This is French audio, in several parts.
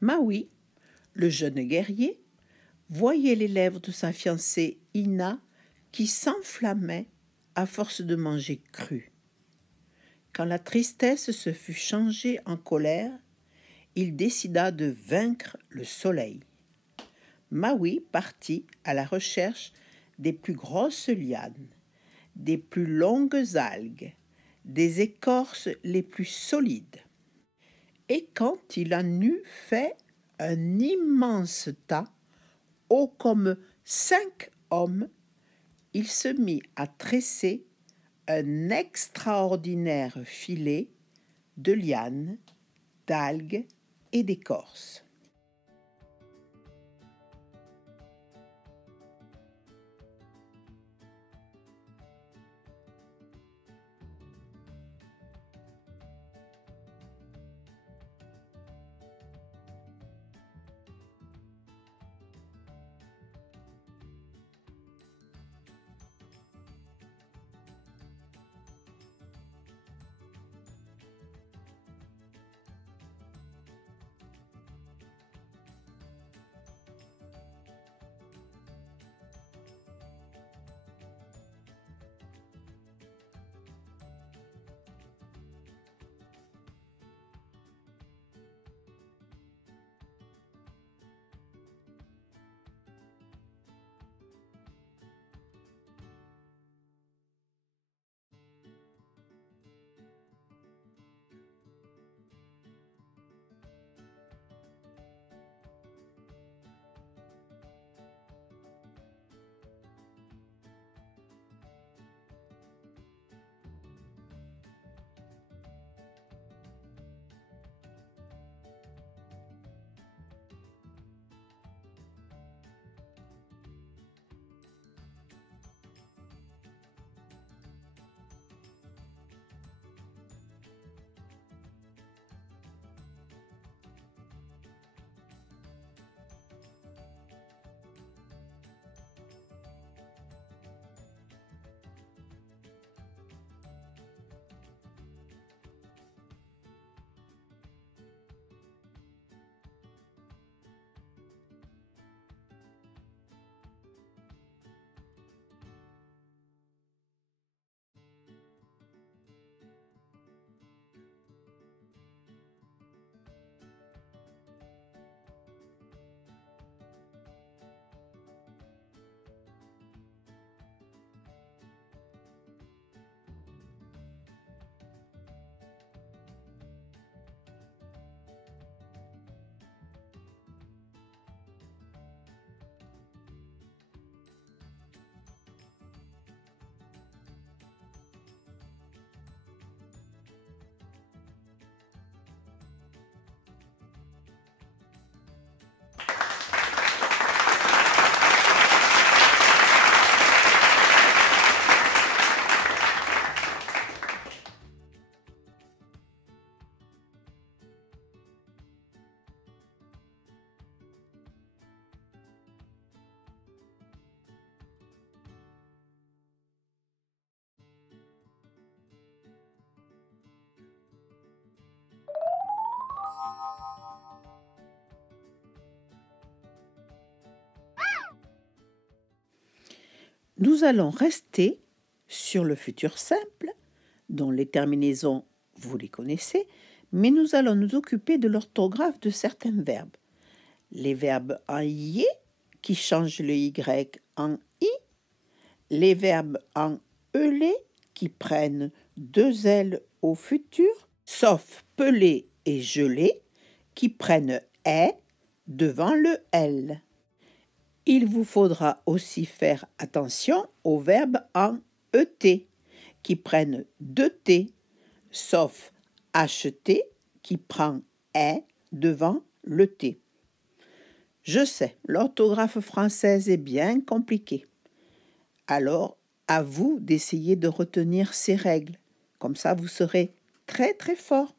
Maui, le jeune guerrier, voyait les lèvres de sa fiancée Ina qui s'enflammaient à force de manger cru. Quand la tristesse se fut changée en colère, il décida de vaincre le soleil. Maui partit à la recherche des plus grosses lianes, des plus longues algues, des écorces les plus solides. Et quand il en eut fait un immense tas, haut comme 5 hommes, il se mit à tresser un extraordinaire filet de lianes, d'algues et d'écorces. Nous allons rester sur le futur simple, dont les terminaisons, vous les connaissez, mais nous allons nous occuper de l'orthographe de certains verbes. Les verbes en y qui changent le y en i, les verbes en elé qui prennent 2 L au futur, sauf pelé et gelé qui prennent est devant le L. Il vous faudra aussi faire attention aux verbes en ET qui prennent 2 T, sauf acheter qui prend est devant le T. Je sais, l'orthographe française est bien compliquée. Alors, à vous d'essayer de retenir ces règles. Comme ça, vous serez très très fort.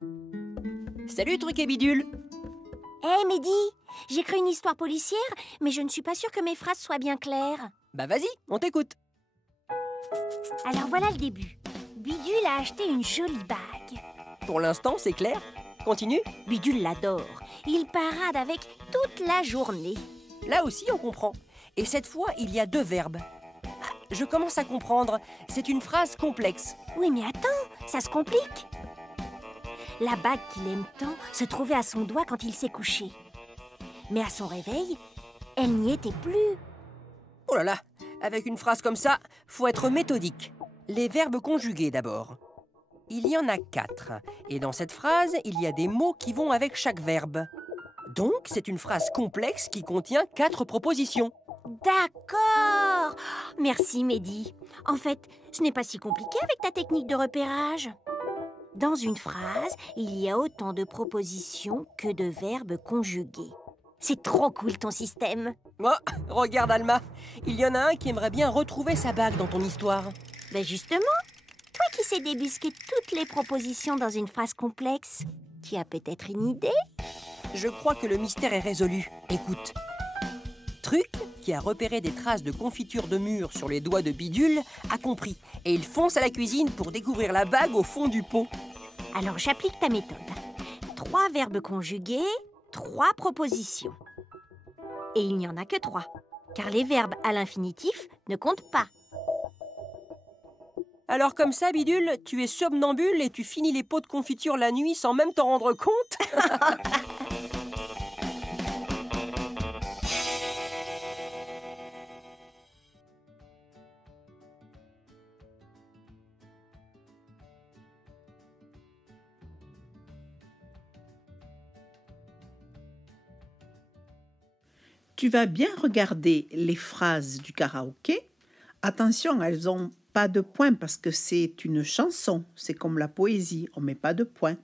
Salut Truc et Bidule. Hé Mehdi, j'écris une histoire policière, mais je ne suis pas sûre que mes phrases soient bien claires. Bah vas-y, on t'écoute. Alors voilà le début. Bidule a acheté une jolie bague. Pour l'instant, c'est clair. Continue. Bidule l'adore. Il parade avec toute la journée. Là aussi, on comprend. Et cette fois, il y a 2 verbes. Ah, je commence à comprendre. C'est une phrase complexe. Oui, mais attends, ça se complique. La bague qu'il aime tant se trouvait à son doigt quand il s'est couché. Mais à son réveil, elle n'y était plus. Oh là là, avec une phrase comme ça, faut être méthodique. Les verbes conjugués d'abord. Il y en a 4. Et dans cette phrase, il y a des mots qui vont avec chaque verbe. Donc, c'est une phrase complexe qui contient 4 propositions. D'accord. Merci Mehdi. En fait, ce n'est pas si compliqué avec ta technique de repérage. Dans une phrase, il y a autant de propositions que de verbes conjugués. C'est trop cool ton système. Oh, regarde Alma, il y en a un qui aimerait bien retrouver sa bague dans ton histoire. Ben justement, toi qui sais débusquer toutes les propositions dans une phrase complexe, tu as peut-être une idée? Je crois que le mystère est résolu. Écoute. Truc, qui a repéré des traces de confiture de mûre sur les doigts de Bidule, a compris. Et il fonce à la cuisine pour découvrir la bague au fond du pot. Alors j'applique ta méthode. 3 verbes conjugués, 3 propositions. Et il n'y en a que 3, car les verbes à l'infinitif ne comptent pas. Alors comme ça, Bidule, tu es somnambule et tu finis les pots de confiture la nuit sans même t'en rendre compte? Tu vas bien regarder les phrases du karaoké. Attention, elles n'ont pas de points parce que c'est une chanson. C'est comme la poésie, on ne met pas de points.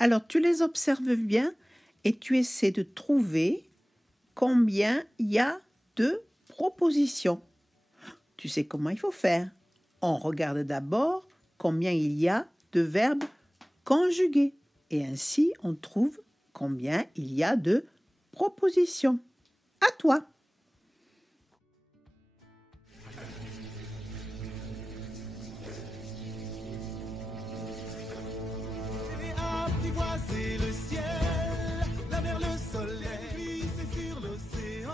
Alors tu les observes bien et tu essaies de trouver combien il y a de propositions. Tu sais comment il faut faire. On regarde d'abord combien il y a de verbes conjugués. Et ainsi, on trouve combien il y a de propositions. À toi. Apprivoiser le ciel, la mer, le soleil, c'est sur l'océan,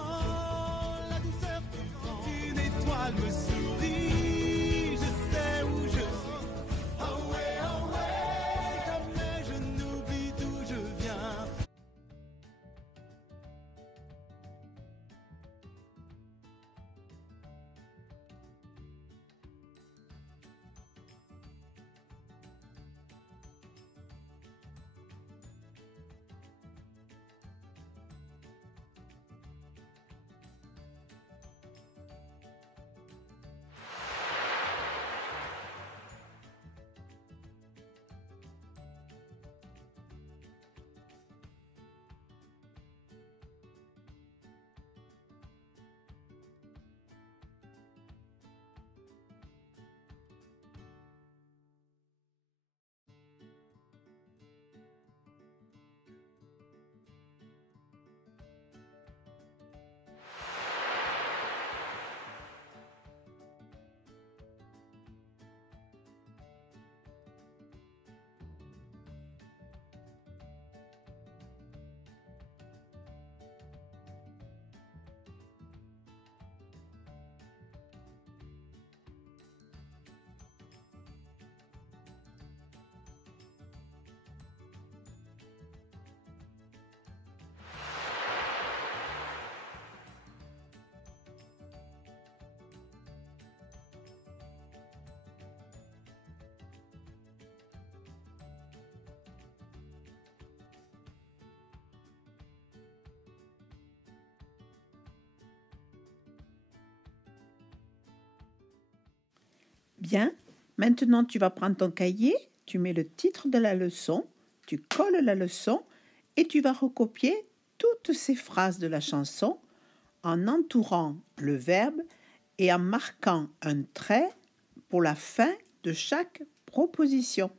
la douceur du vent. Une étoile me sourit, je sais où je suis. Oh ouais, jamais je n'oublie d'où je viens. Bien, maintenant tu vas prendre ton cahier, tu mets le titre de la leçon, tu colles la leçon et tu vas recopier toutes ces phrases de la chanson en entourant le verbe et en marquant un trait pour la fin de chaque proposition.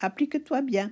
Applique-toi bien.